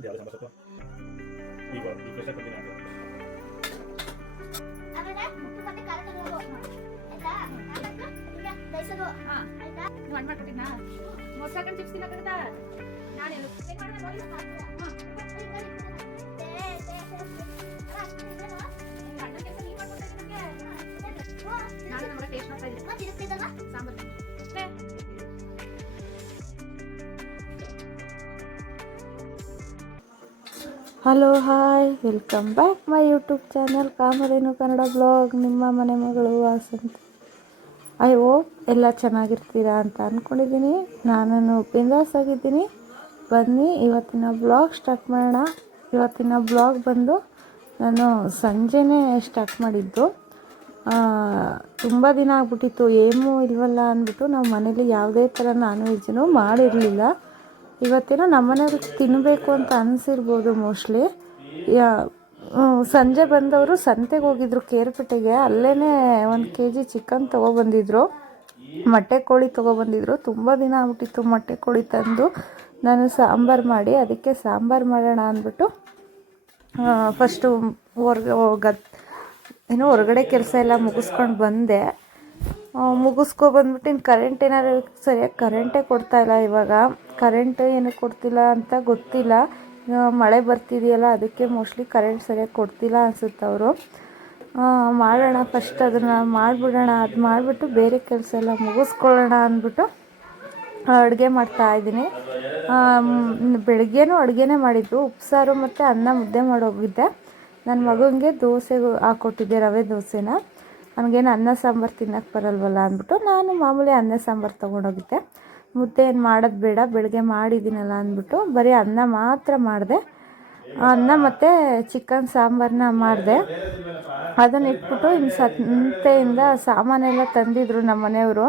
ಇದು ಯಾವ್ದು ಸಾಂಬಾರ್ ಸೊಪ್ಪು ಈಗ ಈ ಫ್ರೆಶ್ ಆಗಿ ಹಾಕಿ ಆಮೇಲೆ ಉಪ್ಪು ಮತ್ತೆ ಖಾರ ತಗೊಳ್ಳೋದು ಆಯ್ತಾ ಆಮೇಲೆ ಈಗ ಬೇಯಿಸೋದು ಹಾ. ಆಯ್ತಾ ನೀವು ಹಣ್ಣು ಮಾಡ್ಕೊಟ್ಟಿದ್ನಾ ಮೊಸರು ಹಾಕೊಂಡು ಚಿಪ್ಸ್ ತಿನ್ನಕತ್ತ ನಾನು ಏನು ಏನ್ ಮಾಡಿದೆ ನೋಡಿ ಅಣ್ಣ hello, hi, welcome back my YouTube channel ಕಾಮರೇನು Kannada blog. ನಿಮ್ಮ ಮನೆ ಮಗಳು ವಾಸಂತ. ಐ ಹೋಪ್ ಎಲ್ಲ ಚೆನ್ನಾಗಿರ್ತೀರಾ ಅಂತ ಅಂದ್ಕೊಂಡಿದ್ದೀನಿ ನಾನು ಬಿಂದಾಸ್ ಆಗಿದ್ದೀನಿ. ಬನ್ನಿ, ಇವತ್ತಿನ ಬ್ಲಾಗ್ ಸ್ಟಾರ್ಟ್ ಮಾಡೋಣ. ಇವತ್ತಿನ ಬ್ಲಾಗ್ ಬಂದು ನಾನು ಸಂಜೆನೇ ಸ್ಟಾರ್ಟ್ ಮಾಡಿದ್ದು. ತುಂಬ ದಿನ ಆಗ್ಬಿಟ್ಟಿತ್ತು. ಏನೂ ಇಲ್ವಲ್ಲ ಅಂದ್ಬಿಟ್ಟು ನಾವು ಮನೇಲಿ ಯಾವುದೇ ಥರ ನಾನ್ ವೆಜ್ಜನ್ನು ಮಾಡಿರಲಿಲ್ಲ. ಇವತ್ತೇನೋ ನಮ್ಮನೆಯವ್ರಿಗೆ ತಿನ್ನಬೇಕು ಅಂತ ಅನಿಸಿರ್ಬೋದು ಮೋಸ್ಟ್ಲಿ. ಸಂಜೆ ಬಂದವರು ಸಂತೆಗೆ ಹೋಗಿದ್ರು ಕೇರ್ಪೇಟೆಗೆ. ಅಲ್ಲೇ ಒಂದು ಕೆ ಜಿ ಚಿಕನ್ ತೊಗೊಬಂದಿದ್ರು. ಮೊಟ್ಟೆ ಕೋಳಿ ತೊಗೊಬಂದಿದ್ರು. ತುಂಬ ದಿನ ಆಗ್ಬಿಟ್ಟಿತ್ತು ಮೊಟ್ಟೆ ಕೋಳಿ ತಂದು. ನಾನು ಸಾಂಬಾರು ಮಾಡಿ, ಅದಕ್ಕೆ ಸಾಂಬಾರು ಮಾಡೋಣ ಅಂದ್ಬಿಟ್ಟು ಫಸ್ಟು ಹೊರ್ಗ ಗದ್ ಏನೋ ಹೊರಗಡೆ ಕೆಲಸ ಎಲ್ಲ ಮುಗಿಸ್ಕೊಂಡು ಬಂದೆ. ಮುಗಿಸ್ಕೊ ಬಂದ್ಬಿಟ್ಟು ಇನ್ನು ಕರೆಂಟ್ ಏನಾದ್ರು ಸರಿಯಾಗಿ ಕರೆಂಟೇ ಕೊಡ್ತಾ ಇಲ್ಲ ಇವಾಗ. ಕರೆಂಟ್ ಏನು ಕೊಡ್ತಿಲ್ಲ ಅಂತ ಗೊತ್ತಿಲ್ಲ. ಮಳೆ ಬರ್ತಿದೆಯಲ್ಲ, ಅದಕ್ಕೆ ಮೋಸ್ಟ್ಲಿ ಕರೆಂಟ್ ಸರಿಯಾಗಿ ಕೊಡ್ತಿಲ್ಲ ಅನ್ಸುತ್ತೆ ಅವರು. ಮಾಡೋಣ ಫಸ್ಟ್ ಅದನ್ನು ಮಾಡಿಬಿಡೋಣ. ಅದು ಮಾಡಿಬಿಟ್ಟು ಬೇರೆ ಕೆಲಸ ಎಲ್ಲ ಮುಗಿಸ್ಕೊಳ್ಳೋಣ ಅಂದ್ಬಿಟ್ಟು ಅಡುಗೆ ಮಾಡ್ತಾ ಇದ್ದೀನಿ. ಬೆಳಗ್ಗೆನೂ ಅಡುಗೆನೇ ಮಾಡಿದ್ದು. ಉಪ್ಸಾರು ಮತ್ತು ಅನ್ನ ಮುದ್ದೆ ಮಾಡೋಗಿದ್ದೆ. ನನ್ನ ಮಗನಿಗೆ ದೋಸೆ ಹಾಕ್ಕೊಟ್ಟಿದ್ದೆ ರವೆ ದೋಸೆನ. ನನಗೇನು ಅನ್ನ ಸಾಂಬಾರು ತಿನ್ನೋಕ್ಕೆ ಬರಲ್ವಲ್ಲ ಅಂದ್ಬಿಟ್ಟು ನಾನು ಮಾಮೂಲಿ ಅನ್ನ ಸಾಂಬಾರು ತೊಗೊಂಡೋಗಿದ್ದೆ. ಮುದ್ದೆ ಏನು ಮಾಡೋದು ಬೇಡ ಬೆಳಗ್ಗೆ ಮಾಡಿದ್ದೀನಲ್ಲ ಅಂದ್ಬಿಟ್ಟು ಬರೀ ಅನ್ನ ಮಾತ್ರ ಮಾಡಿದೆ. ಅನ್ನ ಮತ್ತು ಚಿಕನ್ ಸಾಂಬಾರನ್ನ ಮಾಡಿದೆ. ಅದನ್ನ ಇಟ್ಬಿಟ್ಟು ಇನ್ನು ಸಂತೆಯಿಂದ ಸಾಮಾನೆಲ್ಲ ತಂದಿದ್ರು ನಮ್ಮ ಮನೆಯವರು.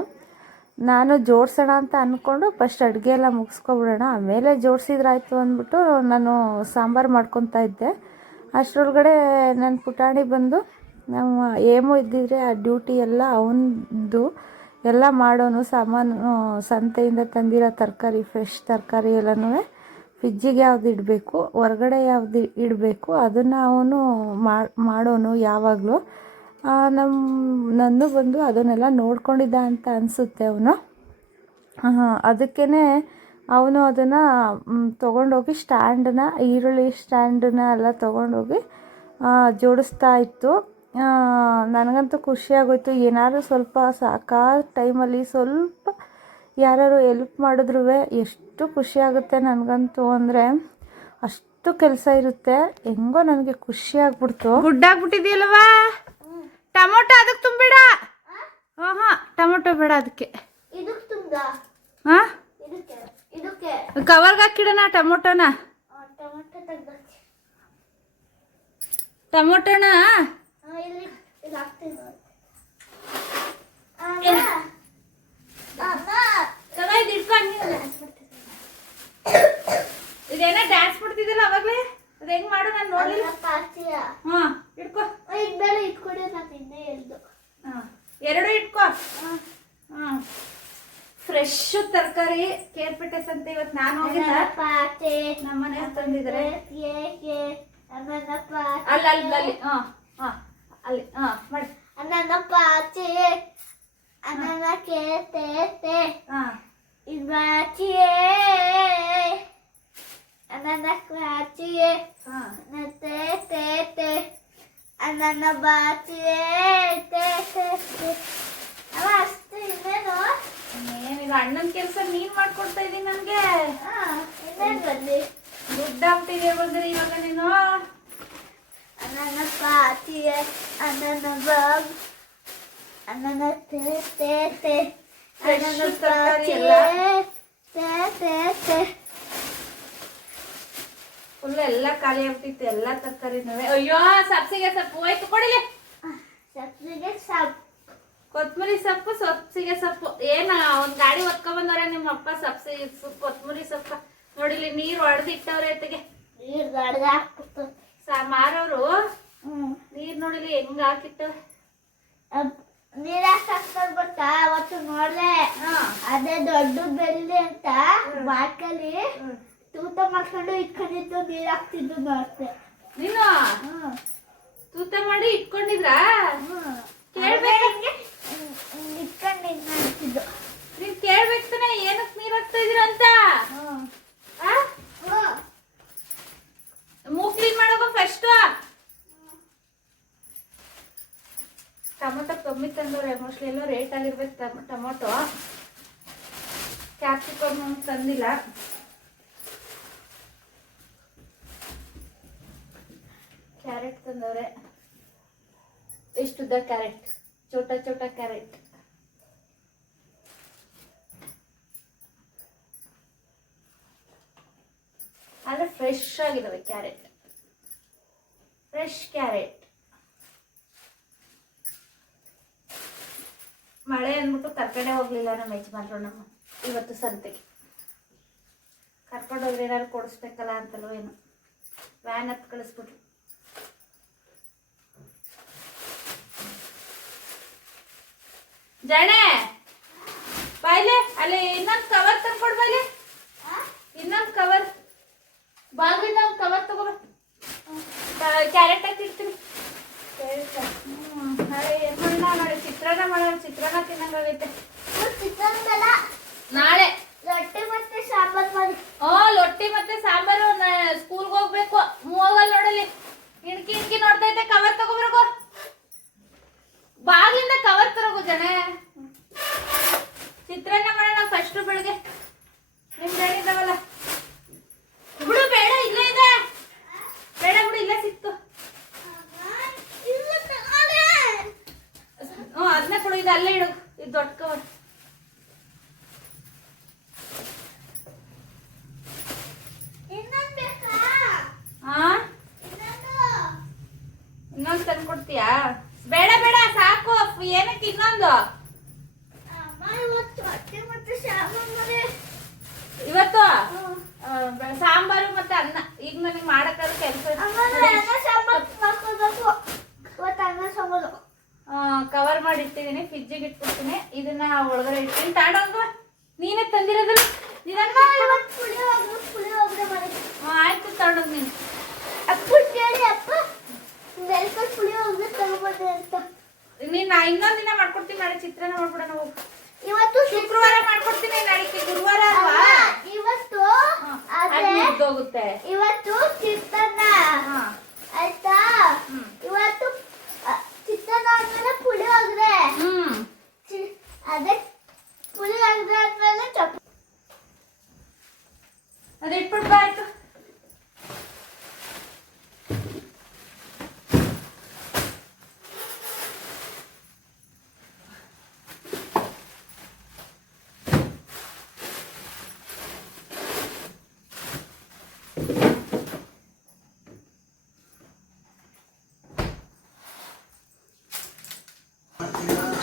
ನಾನು ಜೋಡಿಸೋಣ ಅಂತ ಅಂದ್ಕೊಂಡು ಫಸ್ಟ್ ಅಡುಗೆ ಎಲ್ಲ ಮುಗಿಸ್ಕೊಬಿಡೋಣ, ಆಮೇಲೆ ಜೋಡಿಸಿದ್ರಾಯ್ತು ಅಂದ್ಬಿಟ್ಟು ನಾನು ಸಾಂಬಾರು ಮಾಡ್ಕೊತಾ ಇದ್ದೆ. ಅಷ್ಟರೊಳಗಡೆ ನನ್ನ ಪುಟಾಣಿ ಬಂದು ನಮ್ಮ ಏಮು ಇದ್ದಿದ್ರೆ ಆ ಡ್ಯೂಟಿ ಎಲ್ಲ ಅವನದು ಎಲ್ಲ ಮಾಡೋನು ಸಾಮಾನು ಸಂತೆಯಿಂದ ತಂದಿರೋ ತರಕಾರಿ ಫ್ರೆಶ್ ತರಕಾರಿ ಎಲ್ಲನೂ ಫ್ರಿಜ್ಜಿಗೆ ಯಾವ್ದು ಇಡಬೇಕು, ಹೊರಗಡೆ ಯಾವ್ದು ಇಡಬೇಕು, ಅದನ್ನು ಅವನು ಮಾಡೋನು ಯಾವಾಗಲೂ. ನಮ್ಮ ನನ್ನ ಬಂದು ಅದನ್ನೆಲ್ಲ ನೋಡ್ಕೊಂಡಿದ್ದ ಅಂತ ಅನಿಸುತ್ತೆ ಅವನು. ಅದಕ್ಕೇ ಅವನು ಅದನ್ನು ತೊಗೊಂಡೋಗಿ ಸ್ಟ್ಯಾಂಡನ್ನ ಈರುಳ್ಳಿ ಸ್ಟ್ಯಾಂಡನ್ನ ಎಲ್ಲ ತೊಗೊಂಡೋಗಿ ಜೋಡಿಸ್ತಾ ಇತ್ತು. ನನಗಂತೂ ಖುಷಿಯಾಗೋಯ್ತು ಏನಾದ್ರು ಸ್ವಲ್ಪ ಸಾಕಾದ ಟೈಮಲ್ಲಿ ಸ್ವಲ್ಪ ಯಾರು ಎಲ್ಪ್ ಮಾಡಿದ್ರು ಎಷ್ಟು ಖುಷಿಯಾಗುತ್ತೆ ನನಗಂತೂ. ಅಂದರೆ ಅಷ್ಟು ಕೆಲಸ ಇರುತ್ತೆ. ಹೆಂಗೋ ನನಗೆ ಖುಷಿ ಆಗ್ಬಿಡ್ತು. ಗುಡ್ಡಾಗ್ಬಿಟ್ಟಿದೆಯಲ್ಲವಾ ಟೊಮೊಟೊ ಅದಕ್ಕೆ ತುಂಬಿಡ? ಹಾಂ? ಹಾಂ ಟೊಮೊಟೊ ಬೇಡ ಅದಕ್ಕೆ. ಇದಕ್ಕೆ ತುಂಬ ಹಾಂ? ಇದಕ್ಕೆ? ಇದಕ್ಕೆ? ಕವರ್ಗೆ ಹಾಕಿಡೋಣ ಟೊಮೊಟೊನ. ಟೊಮೊಟೊನ ಆ, ಇಲ್ಲಿ ಇಲ್ಲಿ ಹಾಕ್ತೀನಿ ನೋಡಿ. ಅಮ್ಮ. ಅಮ್ಮ. ಇದೇನೋ ಡ್ಯಾನ್ಸ್ ಬಿಡ್ತಿದ್ದಿಲ್ಲ ಅವಾಗ್ಲೇ? ಅದು ಹೆಂಗ್ ಮಾಡು ನಾನು ನೋಡ್ಲಿಲ್ಲ ಅಲ್ಲ. ಹಾಂ ಇಟ್ಕೋ. ಆ, ಇದ್ ಬೇಡ ಇಟ್ಕೊಡಿ ನಾನು ಇನ್ನೇ ಎಲ್ದು. ಹಾಂ ಎರಡು ಇಟ್ಕೋ. ಹಾಂ. ಫ್ರೆಶ್ ತರಕಾರಿ ಕೇರ್ ಕೇರ್ಪೇಟೆ ಅಂತ ಇವತ್ತು ನಾನು ಹೋಗಿಲ್ಲ. ಪಾತೆ ನಮ್ಮ ಮನೆ ತಂದಿದ್ದಾರೆ. ಏ ಏ ಅನ್ನ ಪಾಚೆ ಅಲ್ಲಿ ಹಾ ಹಾಂ ಹಾಂ. ಅಲ್ಲಿ ಹಾಂ ಮಾಡಿ. ಅನ್ನ ಪಾಚೆ ಅನ್ನ ಕೇತೆ ಹಾಂ. ಇದ್ಬಾಚಿಯೇ ಅನ್ನ ಕಾಚಿಯೇ ಹಾಂ. ತೇ ತೇ ತೇ. ಅನ್ನ ಬಾಚಿಯೇ ತೇ ತೇ ತೇ. ಅವ ಅಷ್ಟು ಇನ್ನೇನು? ಏನಿಲ್ಲ ಅಣ್ಣನ ಕೆಲಸ ನೀನ್ ಮಾಡ್ಕೊಡ್ತಾ ಇದೀನಿ ನನಗೆ? ಹಾ ಇನ್ನೇನು ಬಂದಿ? ದುಡ್ಡಾಗ್ತಿದೆ ಬಂದ್ರೆ ಇವಾಗ ನೀನು? ತೇ ತೇ ತೇ Fresh ಅನ್ನ ತರ್ಕಾರಿ ಪಾಚಿಯೇ ಎಲ್ಲ. ತೇ ತೇ ತೇ. ಫುಲ್ ಎಲ್ಲ ಖಾಲಿ ಆಗ್ಬಿಟ್ಟಿತ್ತು ಎಲ್ಲ ತರಕಾರಿನೂ ಅಯ್ಯೋ ಸಬ್ಸಿಗೆ ಸೊಪ್ಪು ಹೋಯ್ತು ಕೊಡಿಲಿ. ಸಬ್ಸಿಗೆ ಸಾಪ್ ಕೊತ್ತಂಬರಿ ಸೊಪ್ಪು ಸೊಪ್ಸಿಗೆ ಸೊಪ್ಪು. ಏನ ಒಂದ್ ಗಾಡಿ ಬಂದವ್ರೆ ನಿಮ್ಮ ಅಪ್ಪ ಸಬ್ಸಿಗೆ ಸೊಪ್ಪು ಕೊತ್ಮುರಿ ಸೊಪ್ಪು. ನೋಡಿಲಿ ನೀರು ಹೊಡೆದಿಟ್ಟವ್ರೆ ಎತ್ತಿಗೆ ನೀರು ಸಾ ಮಾರೋರು? ನೀರ್ ನೋಡಿಲಿ ಹೆಂಗ್ ಹಾಕಿತ್ತು? ನೀರ್ ಹಾಕ್ತಾರೆ ಗೊತ್ತಾ? ಅವತ್ತು ನೋಡ್ದೆ. ಹಾ. ಅದೇ ದೊಡ್ಡ ಬೆಲ್ಲಿ ಅಂತ ಬಾಕಲಿ ತೂತ ಮಾಡ್ಕೊಂಡು ಇಟ್ಕೊಂಡಿದ್ದು ನೀರ್ ಹಾಕ್ತಿದ್ದು ನೋಡ್ತೆ ನೀನು? ತೂತ ಮಾಡಿ ಇಟ್ಕೊಂಡಿದ್ರಾ? ಇಟ್ಕೊಂಡಿದ್ದು ನೀನ್ ಕೇಳ್ಬೇಕು ತಾನೆ ಏನಕ್ ನೀರ್ ಹಾಕ್ತಾ ಇದೀರ ಅಂತ ಹ್ಮ್ ಆ? ಹ್ಮ್ ಮೂಗ್ ಕ್ಲೀನ್ ಮಾಡೋಕ ಫಸ್ಟ್ ಟೊಮೊಟೊ ಕಮ್ಮಿ ತಂದವ್ರೆ ಮೋಸ್ಟ್ಲಿ ಎಲ್ಲೋ ರೇಟ್ ಆಗಿರ್ಬೇಕು ಟಮ- ಟೊಮೊಟೊ. ಕ್ಯಾಪ್ಸಿಕಮ್ ತಂದಿಲ್ಲ. ಕ್ಯಾರೆಟ್ ತಂದವ್ರೆ. ಇಷ್ಟುದ್ದ ಕ್ಯಾರೆಟ್ ಚೋಟ ಚೋಟ ಕ್ಯಾರೆಟ್ ಆದ್ರೆ ಫ್ರೆಶ್ ಆಗಿದ್ದಾವೆ ಕ್ಯಾರೆಟ್ ಫ್ರೆಶ್ ಕ್ಯಾರೆಟ್ ಮಳೆ ಅಂದ್ಬಿಟ್ಟು ಕರ್ಕೊಂಡೇ ಹೋಗ್ಲಿಲ್ಲ ನಮ್ಮ ಯಜಮಾನ್ರು ನಮ್ಮ ಇವತ್ತು ಸಂತೆಗೆ. ಕರ್ಕೊಂಡು ಹೋದ್ರೆ ಏನಾದ್ರು ಕೊಡಿಸ್ಬೇಕಲ್ಲ ಅಂತಲ್ವ ಏನು. ವ್ಯಾನ್ ಹತ್ತು ಕಳಿಸ್ಬಿಟ್ರು. ಜಣೆ ಬಾಯ್ಲೆ ಅಲ್ಲಿ ಇನ್ನೊಂದು ಕವರ್ ತಂದ್ಕೊಡ್ ಬಾಯ್ಲೆ ಇನ್ನೊಂದು ಕವರ್ ಬಾಗಿಲಿಂದ ಒಂದು ಕವರ್ ತಗೋಬ ಕ್ಯಾರೆಟ್ ಹಾಕಿರ್ತೀನಿ ಹ್ಮ್, ನಾಳೆ ಏನ್ ಮಾಡೋಣ ನಾಳೆ ಚಿತ್ರಾನ್ನ ಮಾಡೋಣ ಚಿತ್ರಾನ್ನ ತಿನ್ನಂಗಾಗೈತೆ ನಾಳೆ. ರೊಟ್ಟಿ ಮತ್ತೆ ಸಾಂಬಾರ್ ಮಾಡಿ. ಓ ಲೊಟ್ಟಿ ಮತ್ತೆ ಸಾಂಬಾರು ಸ್ಕೂಲ್ಗೆ ಹೋಗ್ಬೇಕು ಮೂವಲ್ ನೋಡಲಿ ಇಣ್ಕಿ ಇಣ್ಕಿ ನೋಡ್ತೈತೆ ಕವರ್ ತಗೋಬರ್ಗು ಬಾಗಿಲಿಂದ ಕವರ್ ತರೋಗು ಜನ ಚಿತ್ರಾನ್ನ ಮಾಡೋಣ ಫಸ್ಟ್ ಬೆಳಗ್ಗೆ ನಿಮ್ ಹೇಳಿದವಲ್ಲ ಬಿಡು ಬೇಡ ಇಲ್ಲೇ ಇದೆ ಬೇಡ ಬಿಡು ಇಲ್ಲೇ ಸಿಕ್ತು ಇಲ್ಲ ತಗೊಂಡೆ. ಹ್ಞೂ ಅದನ್ನ ಕೊಡು ಇದು ಅಲ್ಲೇ ಇಡು ಇದು ದೊಡ್ಡ ಕವರ್ ಇನ್ನೊಂದು? ತಂದು ಕೊಡ್ತೀಯಾ? ಬೇಡ ಬೇಡ ಸಾಕು. ಏನಕ್ಕೆ ಇನ್ನೊಂದು ಇವತ್ತು ಸಾಂಬಾರು ಮತ್ತೆ ಅನ್ನ. ಈಗ ನನಗೆ ಮಾಡಕ್ಕಾದ ಕೆಲಸ ಕವರ್ ಮಾಡಿ ಇಟ್ಟಿದ್ದೀನಿ ಫ್ರಿಜ್ಜಿಗೆ ಇಟ್ಬಿಡ್ತೀನಿ. ಇದನ್ನ ಒಳಗಡೆ ಇಡ್ತೀನಿ. ತಗೊಂಡೋಗ ನೀನೇ ತಂದಿರೋದಲ್ಲ ನಿನ್ನ ಇವತ್ತು ಪುಳಿಯೋಗರೆ ಪುಳಿಯೋಗರೆ ಮಾಡಿ ಆಯ್ತು ತಗೊಂಡೋಗ್ ನೀನು ಅಪ್ಪ ಕೇಳಿ ಅಪ್ಪ ವೆಲ್ಕಮ್ ಪುಳಿಯೋಗರೆ ತಗೊಂಬರ್ರಿ ಅಂತ ನೀನು ಇನ್ನೊಂದು ದಿನ ಮಾಡ್ಕೊಡ್ತೀನಿ ನಾಳೆ ಚಿತ್ರಾನ್ನ ಮಾಡ್ಬಿಡೋಣ ಹೋಗು ಇವತ್ತು ಶುಕ್ರವಾರ ಮಾಡ್ಕೊಡ್ತೀನಿ ನಾಳೆಗೆ ಗುರುವಾರ ಅಮ್ಮ, ಅಲ್ವಾ ಇವತ್ತು ಹಾ, ಅದೇ ಅದು ಮುಗ್ದೋಗುತ್ತೆ ಇವತ್ತು ಚಿತ್ರಾನ್ನ ಹಾ ಆಯ್ತಾ ಹ್ಮ್. ಇವತ್ತು ಅ, ಚಿತ್ರಾನ್ನ ಆದ್ಮೇಲೆ ಪುಳಿಯೋಗರೆ ಹ್ಮ್ ಚಿ- ಅದೇ ಪುಳಿಯೋಗರೆ ಆದ್ಮೇಲೆ ಚಪ್ ಅದು ಇಟ್ಬಿಟ್ಟು ಆಯ್ತು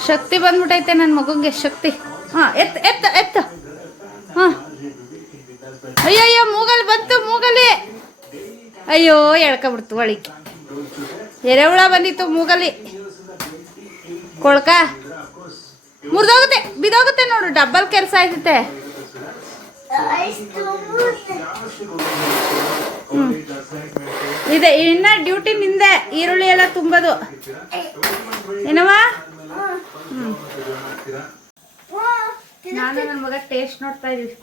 ಶಕ್ತಿ ಬಂದ್ಬಿಟ್ಟೈತೆ ನನ್ನ ಮಗುಗೆ, ಶಕ್ತಿ. ಹಾ, ಎತ್, ಎತ್ತ ಎತ್ತ. ಅಯ್ಯೋ ಅಯ್ಯಯ್ಯೋ, ಮೂಗಲ್ ಬಂತು, ಮೂಗಲಿ. ಅಯ್ಯೋ, ಎಳ್ಕೊಬಿಡ್ತು ಒಳಿಕೆ. ಎರೆಹುಳ ಬಂದಿತ್ತು, ಮೂಗಲಿ. ಕೊಳ್ಕ. ಮುರಿದೋಗುತ್ತೆ ಬಿದೋಗುತ್ತೆ ನೋಡು, ಡಬ್ಬಲ್ ಕೆಲಸ ಆಯ್ತೈತೆ. ಇದೆ, ಇನ್ನ ಡ್ಯೂಟಿ ನಿಂದೆ, ಈರುಳ್ಳಿ ಎಲ್ಲ ತುಂಬೋದು. ಏನವ ನಾನು ನನ್ನ ಮಗ ಟೇಸ್ಟ್ ನೋಡ್ತಾ ಇದೀವಿ.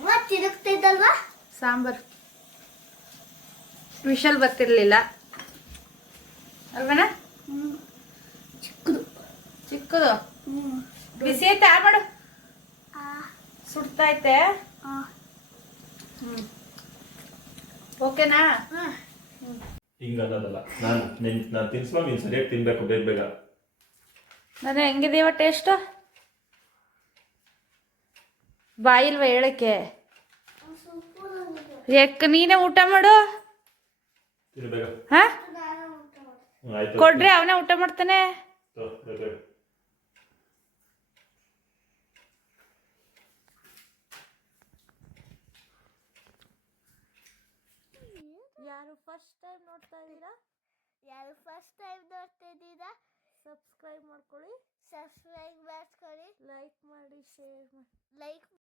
ಸಾಂಬಾರ್. ವಿಷಲ್ ಬರ್ತಿರ್ಲಿಲ್ಲ. ಅಲ್ವನ? ಚಿಕ್ಕದು. ಚಿಕ್ಕದು? ಬಿಸಿ ಐತೆ ಆ ಮಾಡು. ಆ, ಸುಡ್ತೈತೆ ಹ್ಮ್. ಓಕೆನಾ? ಹ್ಮ್. ಹಿಂಗ ಅನ್ನೋದಲ್ಲ ನಾನು ನಿನ್ ನಾನು ತಿನ್ಸ್ಕೊಂಡು ನೀನ್ ಸರಿಯಾಗಿ ತಿನ್ಬೇಕು ಬೇಗ ಬೇಗ. ನಾನು ಹೆಂಗಿದೀವ ಟೇಸ್ಟು ಬಾಯಿಲ್ವ ಹೇಳಕ್ಕೆ? ಎಕ್ ನೀನೇ ಊಟ ಮಾಡು. ಹಾ? ಕೊಡ್ರೆ ಅವನೇ ಊಟ ಮಾಡ್ತಾನೆ. ಯಾರು ಫಸ್ಟ್ ಟೈಮ್ ನೋಡ್ತಾ ಇದ್ದೀರಾ? ಯಾರು ಫಸ್ಟ್ ಟೈಮ್ ನೋಡ್ತಾ ಇದ್ದೀರಾ? ಸಬ್ಸ್ಕ್ರೈಬ್ ಮಾಡ್ಕೊಳ್ಳಿ. ಸಬ್ಸ್ಕ್ರೈಬ್ ಮಾಡ್ಕೊಳ್ಳಿ. ಲೈಕ್ ಮಾಡಿ ಶೇರ್ ಮಾಡಿ. ಲೈಕ್